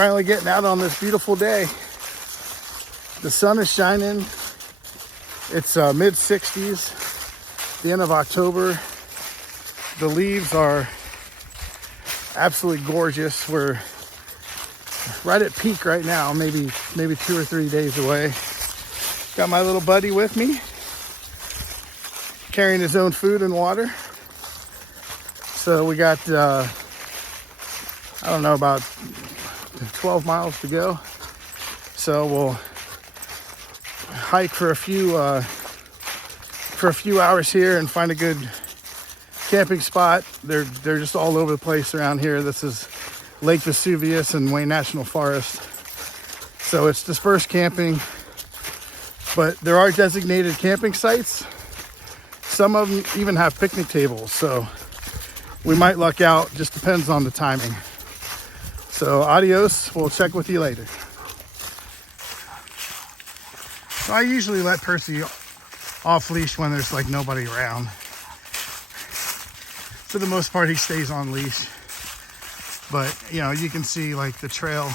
finally getting out on this beautiful day. The sun is shining. It's mid 60s, the end of October. The leaves are absolutely gorgeous. We're right at peak right now, maybe 2 or 3 days away. Got my little buddy with me, carrying his own food and water. So we got, I don't know, about 12 miles to go. So we'll hike for a few hours here and find a good camping spot. They're just all over the place around here. This is Lake Vesuvius and Wayne National Forest. So it's dispersed camping, but there are designated camping sites. Some of them even have picnic tables, so we might luck out. Just depends on the timing. So adios, we'll check with you later. So I usually let Percy off leash when there's like nobody around. For the most part, he stays on leash. But you know, you can see like the trail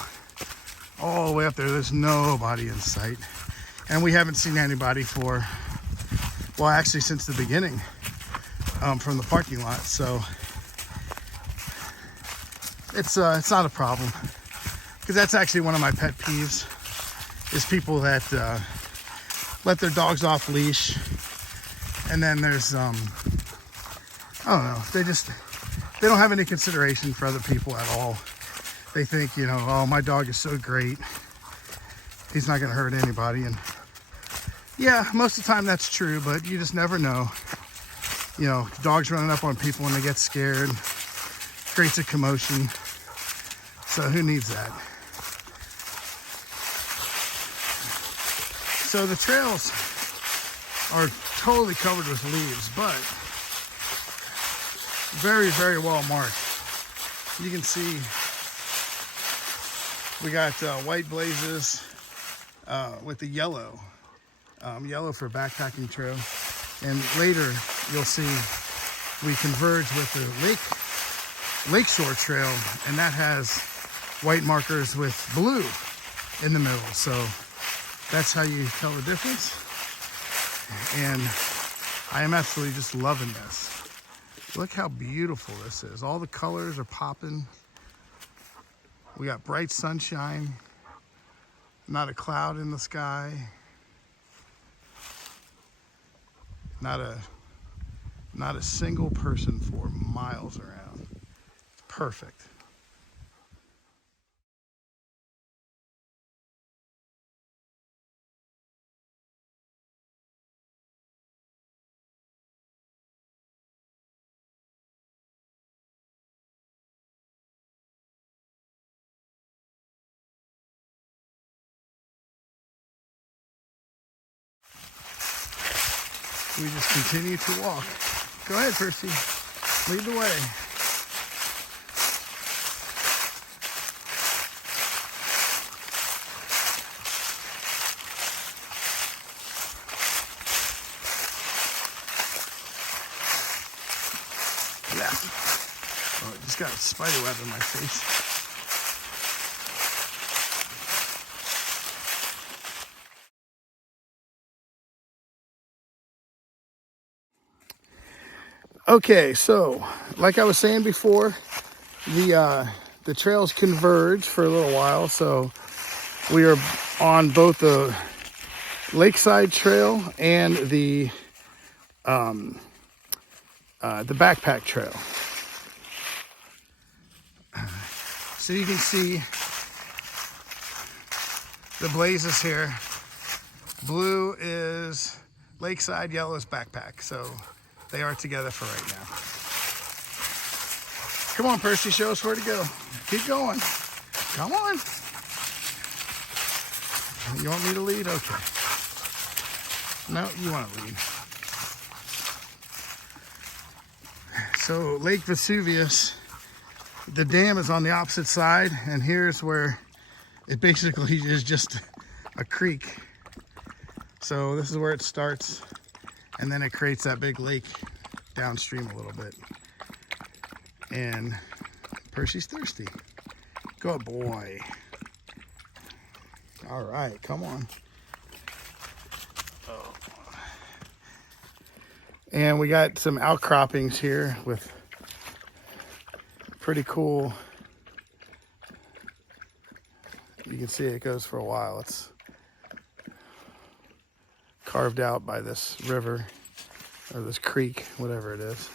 all the way up there. There's nobody in sight. And we haven't seen anybody for, well, actually since the beginning, from the parking lot. So it's not a problem, because that's actually one of my pet peeves, is people that let their dogs off leash, and then there's I don't know, they don't have any consideration for other people at all. They think, you know, oh, my dog is so great, he's not gonna hurt anybody. And yeah, most of the time that's true, but you just never know. You know, dogs running up on people when they get scared creates a commotion. So who needs that? So the trails are totally covered with leaves, but very, very well marked. You can see we got white blazes with the yellow. Yellow for backpacking trail. And later you'll see we converge with the Lakeshore Trail, and that has white markers with blue in the middle. So that's how you tell the difference. And I am absolutely just loving this. Look how beautiful this is. All the colors are popping. We got bright sunshine, not a cloud in the sky, not a single person for miles around. It's perfect. We just continue to walk. Go ahead, Percy. Lead the way. Yeah. Oh, I just got a spider web in my face. Okay, so like I was saying before, the trails converge for a little while. So we are on both the Lakeside Trail and the backpack trail. So you can see the blazes here. Blue is Lakeside, yellow is backpack. So they are together for right now. Come on, Percy, show us where to go. Keep going. Come on. You want me to lead? Okay. No, you want to lead. So Lake Vesuvius, the dam is on the opposite side, and here's where it basically is just a creek. So this is where it starts, and then it creates that big lake downstream a little bit. And Percy's thirsty. Good boy. All right, come on. And we got some outcroppings here with pretty cool. You can see it goes for a while. It's carved out by this river or this creek, whatever it is.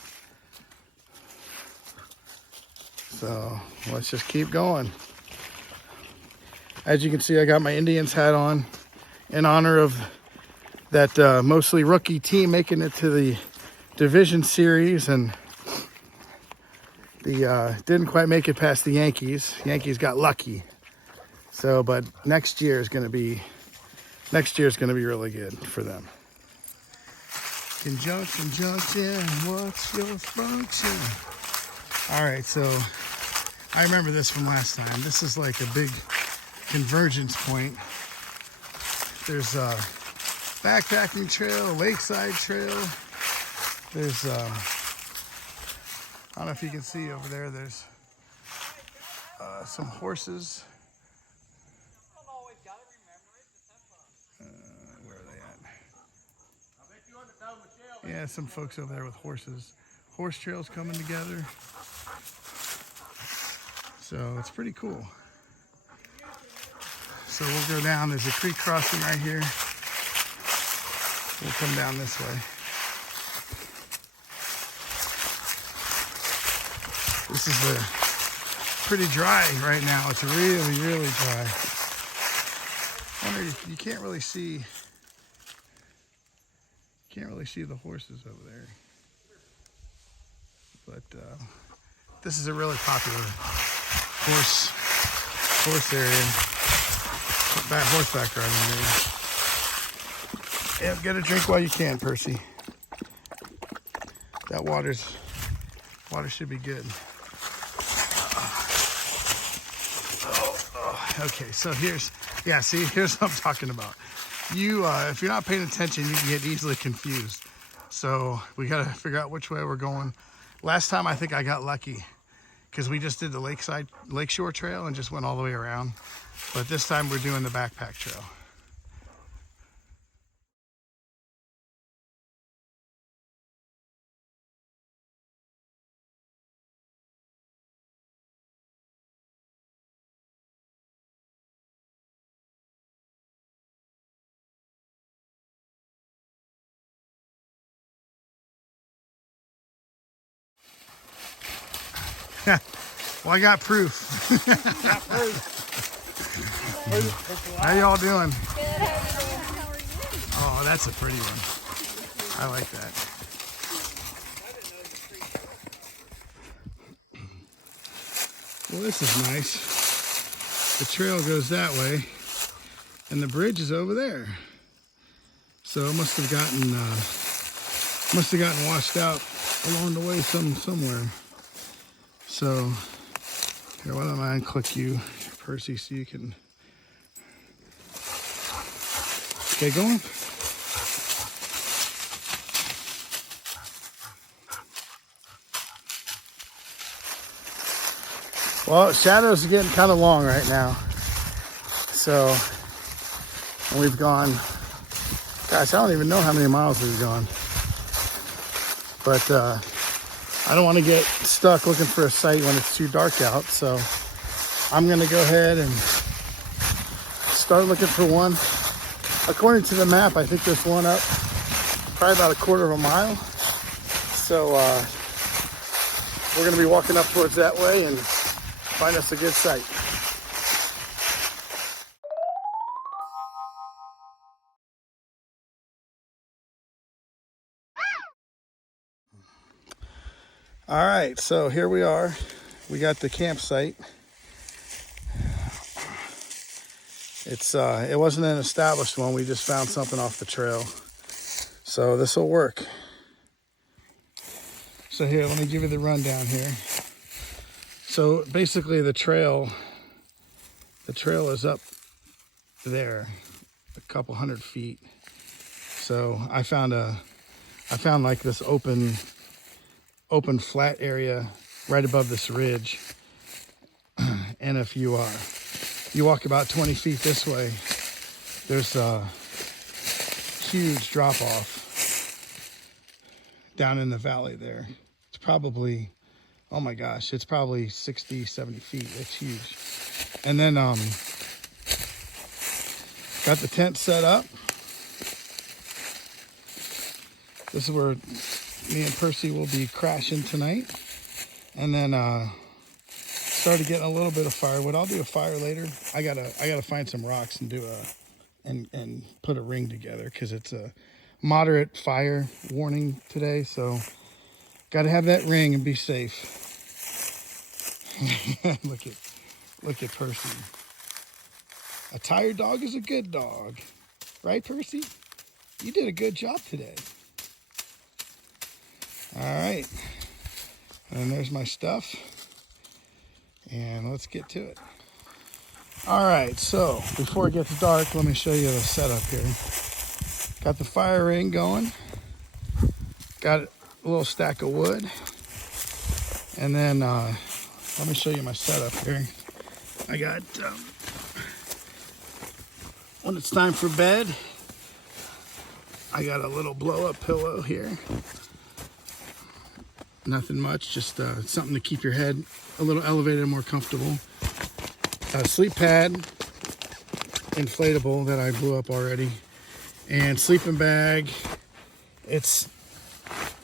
So let's just keep going. As you can see, I got my Indians hat on in honor of that mostly rookie team making it to the division series, and the didn't quite make it past the Yankees. Yankees got lucky. So, but next year is going to be really good for them. Conjunction, junction, what's your function? All right, so I remember this from last time. This is like a big convergence point. There's a backpacking trail, a lakeside trail. There's I don't know if you can see over there, there's some horses. Where are they at? Yeah, some folks over there with horses. Horse trails coming together. So it's pretty cool. So we'll go down. There's a creek crossing right here. We'll come down this way. This is pretty dry right now. It's really, really dry. I wonder if you can't really see the horses over there. But this is a really popular horse area. Horseback riding area. Yeah, get a drink while you can, Percy. That water should be good. Okay, so here's what I'm talking about. If you're not paying attention, you can get easily confused. So we gotta figure out which way we're going. Last time I think I got lucky because we just did the lakeshore trail and just went all the way around. But this time we're doing the backpack trail. Well, I got proof. How y'all doing? Good, how are you doing? How are you? Oh, that's a pretty one. I like that. Well, this is nice. The trail goes that way, and the bridge is over there. So it must have gotten washed out along the way somewhere. So here, why don't I unclick you, Percy, so you can get going. Well, shadows are getting kind of long right now. So we've gone, gosh, I don't even know how many miles we've gone. But I don't want to get stuck looking for a site when it's too dark out. So I'm going to go ahead and start looking for one. According to the map, I think there's one up probably about a quarter of a mile. So we're going to be walking up towards that way and find us a good site. All right, so here we are. We got the campsite. It wasn't an established one. We just found something off the trail. So this will work. So here, let me give you the rundown here. So basically the trail is up there, a couple hundred feet. So I found like this open flat area right above this ridge. And if you walk about 20 feet this way, there's a huge drop off down in the valley there. It's probably, oh my gosh, it's probably 60, 70 feet. It's huge. And then got the tent set up. This is where me and Percy will be crashing tonight. And then started getting a little bit of firewood. I'll do a fire later. I gotta find some rocks and do and put a ring together because it's a moderate fire warning today. So got to have that ring and be safe. look at Percy. A tired dog is a good dog, right, Percy? You did a good job today. All right, and there's my stuff, and let's get to it. All right, so before it gets dark, let me show you the setup here. Got the fire ring going, got a little stack of wood, and then let me show you my setup here. I got, when it's time for bed, I got a little blow-up pillow here. Nothing much, just something to keep your head a little elevated and more comfortable. A sleep pad, inflatable, that I blew up already. And sleeping bag. It's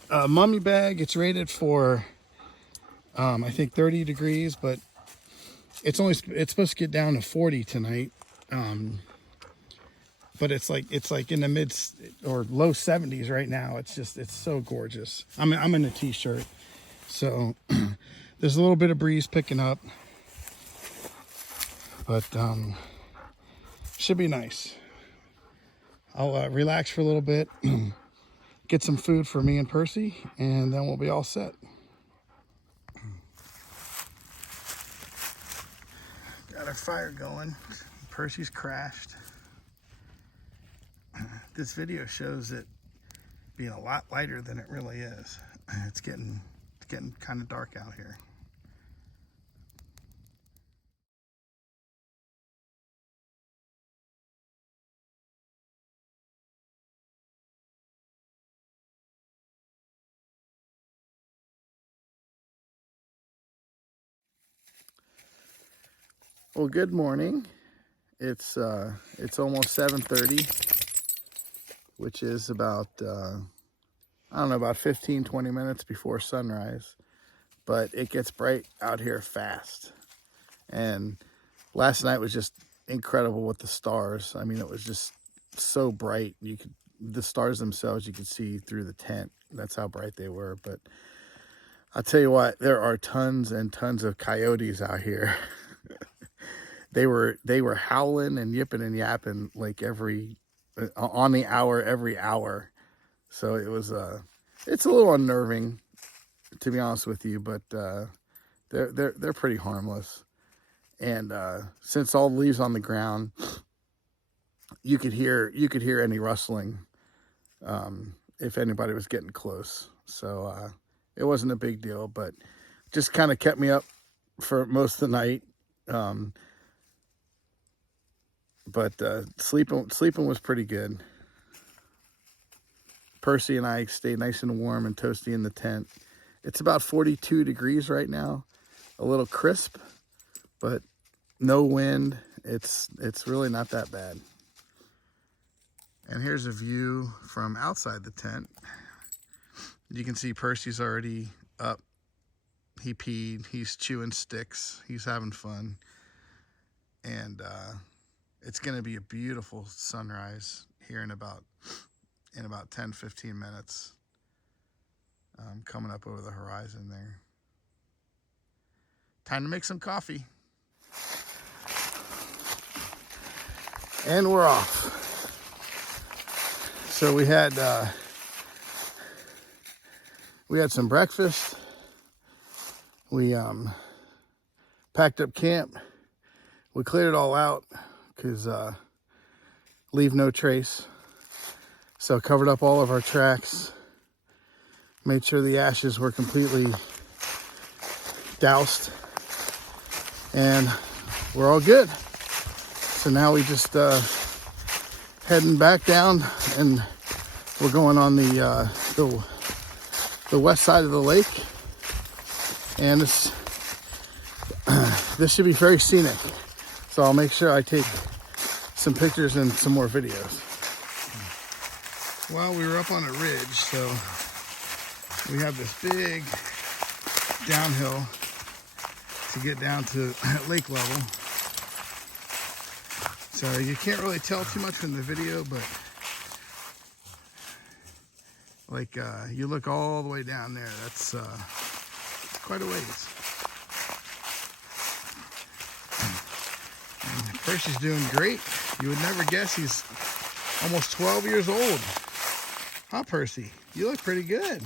a mummy bag. It's rated for, I think 30 degrees, but it's supposed to get down to 40 tonight. But it's like in the mid or low 70s right now. It's so gorgeous. I'm in a t-shirt, so there's a little bit of breeze picking up, but should be nice. I'll relax for a little bit, get some food for me and Percy, and then we'll be all set. Got our fire going. Percy's crashed. This video shows it being a lot lighter than it really is. It's getting kind of dark out here. Well, good morning. It's almost 7:30. Which is about, I don't know, about 15, 20 minutes before sunrise. But it gets bright out here fast. And last night was just incredible with the stars. I mean, it was just so bright. The stars themselves, you could see through the tent. That's how bright they were. But I'll tell you what, there are tons and tons of coyotes out here. They were howling and yipping and yapping like on the hour, every hour. So it was it's a little unnerving, to be honest with you, but they're pretty harmless. And since all the leaves on the ground, you could hear any rustling if anybody was getting close. So it wasn't a big deal, but just kind of kept me up for most of the night. But sleeping was pretty good. Percy and I stayed nice and warm and toasty in the tent. It's about 42 degrees right now. A little crisp, but no wind. It's really not that bad. And here's a view from outside the tent. You can see Percy's already up. He peed. He's chewing sticks. He's having fun. And it's going to be a beautiful sunrise here in about 10-15 minutes. Coming up over the horizon there. Time to make some coffee. And we're off. So we had some breakfast. We packed up camp. We cleared it all out because leave no trace. So covered up all of our tracks. Made sure the ashes were completely doused. And we're all good. So now we just heading back down, and we're going on the west side of the lake, and this should be very scenic. So I'll make sure I take some pictures and some more videos. Well, we were up on a ridge, so we have this big downhill to get down to lake level. So you can't really tell too much from the video, but like you look all the way down there, that's quite a ways. And Percy's doing great. You would never guess he's almost 12 years old. Huh, Percy? You look pretty good.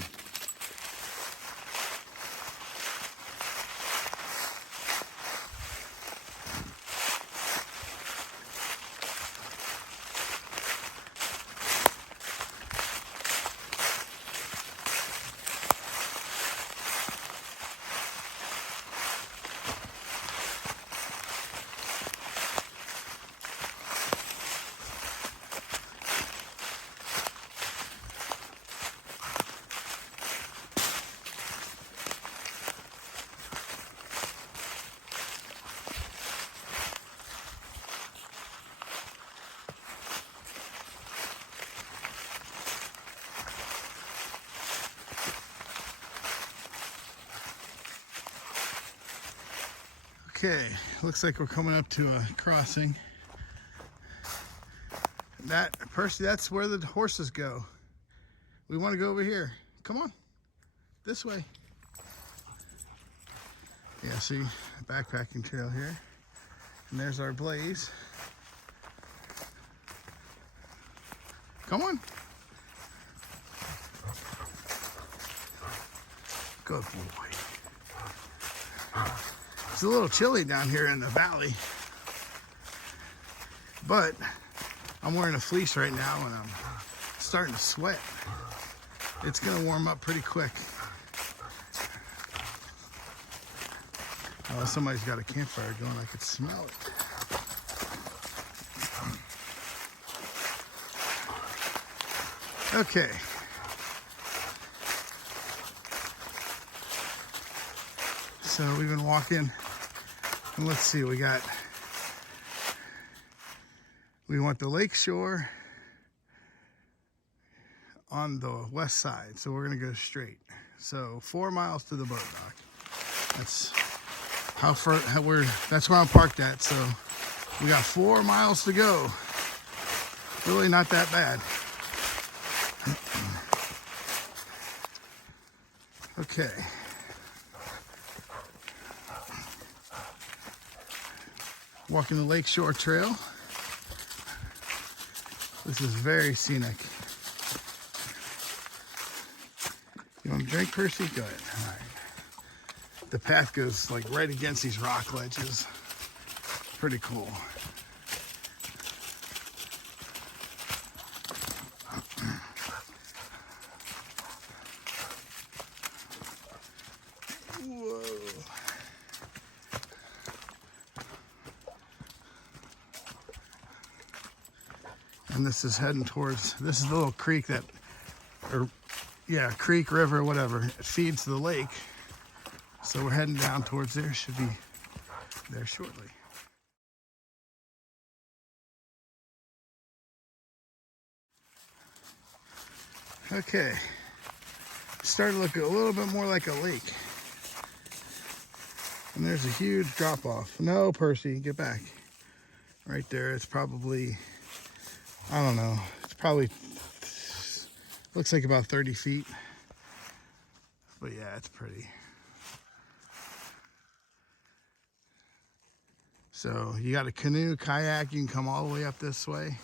Okay, looks like we're coming up to a crossing. Percy, that's where the horses go. We want to go over here. Come on, this way. Yeah, see, backpacking trail here. And there's our blaze. Come on. Good boy. It's a little chilly down here in the valley, but I'm wearing a fleece right now and I'm starting to sweat. It's gonna warm up pretty quick. Oh, somebody's got a campfire going. I could smell it. Okay. So we've been walking, and let's see, we want the lake shore on the west side, so we're gonna go straight. So 4 miles to the boat dock. That's that's where I'm parked at. So we got 4 miles to go. Really not that bad. Okay. Walking the Lakeshore Trail. This is very scenic. You want a drink, Percy? Go ahead. All right. The path goes like right against these rock ledges. Pretty cool. Whoa. And this is heading towards, this is the little creek that, creek, river, whatever, it feeds the lake. So we're heading down towards there, should be there shortly. Okay, starting to look a little bit more like a lake. And there's a huge drop off. No, Percy, get back. Right there, it's probably, I don't know, it's probably, looks like about 30 feet. But yeah, it's pretty. So you got a canoe, kayak, you can come all the way up this way.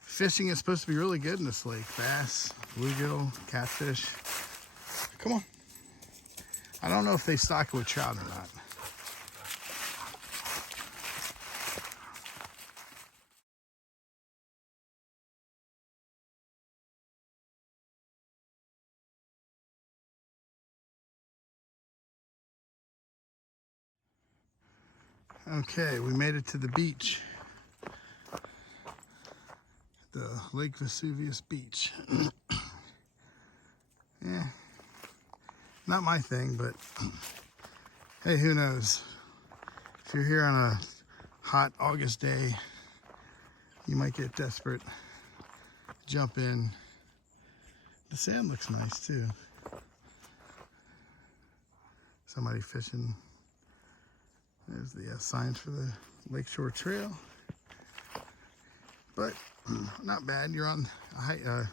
Fishing is supposed to be really good in this lake. Bass, bluegill, catfish. Come on. I don't know if they stock it with trout or not. Okay, we made it to the beach. the Lake Vesuvius beach. Yeah, not my thing, but hey, who knows? If you're here on a hot August day, you might get desperate, jump in. The sand looks nice too. Somebody fishing. There's the signs for the Lakeshore Trail. But not bad. You're on a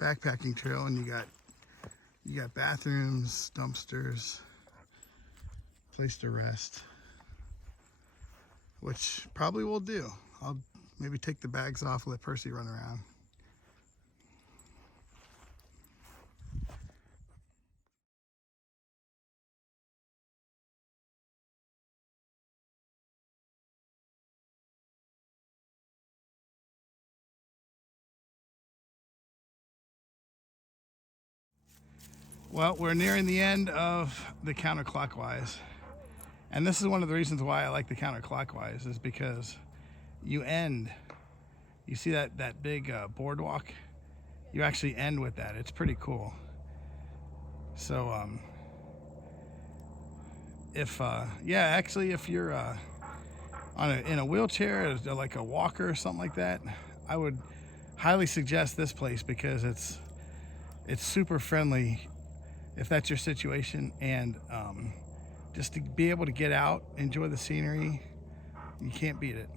backpacking trail, and you got bathrooms, dumpsters, place to rest, which probably will do. I'll maybe take the bags off, let Percy run around. Well, we're nearing the end of the counterclockwise. And this is one of the reasons why I like the counterclockwise, is because you see that big boardwalk? You actually end with that. It's pretty cool. So, if you're in a wheelchair, like a walker or something like that, I would highly suggest this place because it's super friendly if that's your situation, and just to be able to get out, enjoy the scenery, you can't beat it.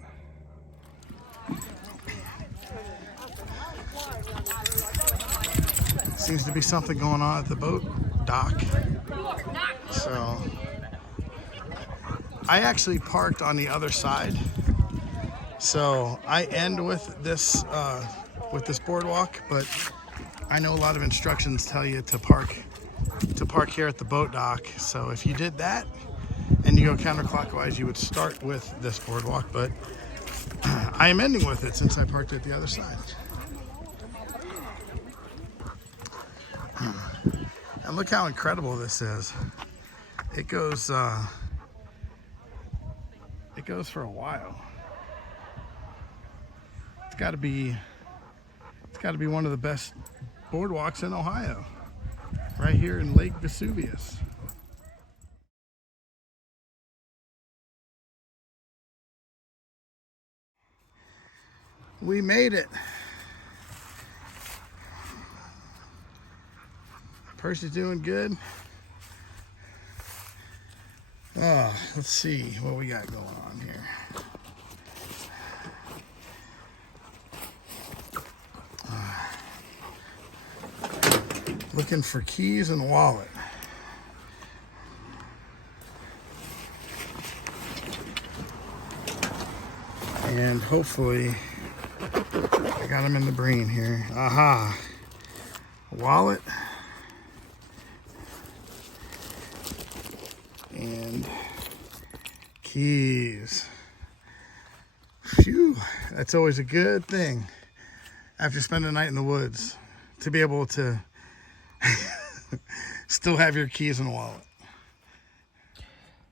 Seems to be something going on at the boat dock. So I actually parked on the other side. So I end with this boardwalk, but I know a lot of instructions tell you to park here at the boat dock. So if you did that and you go counterclockwise, you would start with this boardwalk, but I am ending with it since I parked at the other side. And look how incredible this is. It goes for a while. It's got to be one of the best boardwalks in Ohio, right here in Lake Vesuvius. We made it. Percy's doing good. Let's see what we got going on here. Looking for keys and wallet. And hopefully, I got them in the brain here. Aha! Wallet. And keys. Phew, that's always a good thing after spending a night in the woods, to be able to still have your keys and wallet.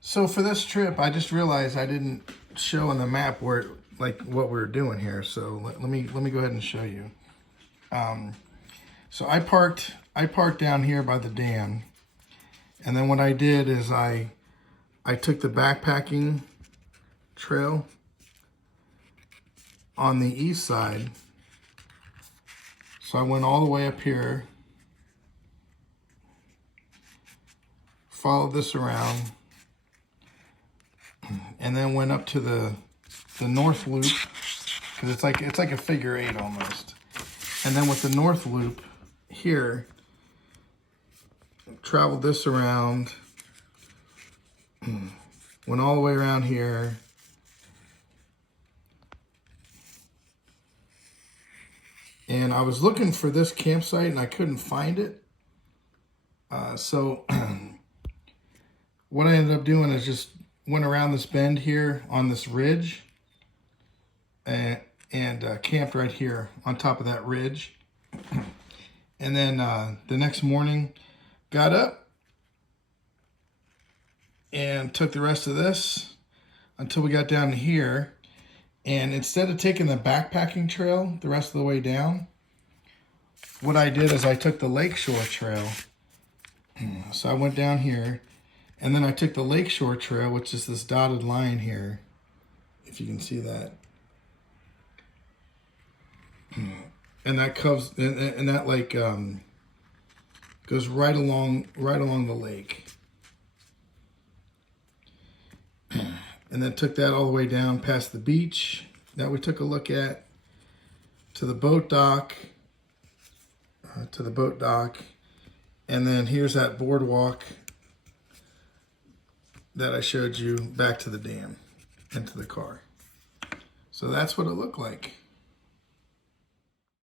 So for this trip, I just realized I didn't show on the map what we're doing here. So let me go ahead and show you. So I parked down here by the dam, and then what I did is I took the backpacking trail on the east side. So I went all the way up here, followed this around, and then went up to the north loop, because it's like a figure 8 almost. And then with the north loop here, traveled this around, went all the way around here, and I was looking for this campsite and I couldn't find it. So what I ended up doing is just went around this bend here on this ridge and camped right here on top of that ridge. And then the next morning got up and took the rest of this until we got down here, And instead of taking the backpacking trail the rest of the way down, what I did is I took the Lakeshore Trail. So I went down here, and then I took the Lakeshore Trail, which is this dotted line here, if you can see that. And that comes, and that like goes right along the lake. And then took that all the way down past the beach that we took a look at, to the boat dock, and then here's that boardwalk that I showed you back to the dam and to the car. So that's what it looked like.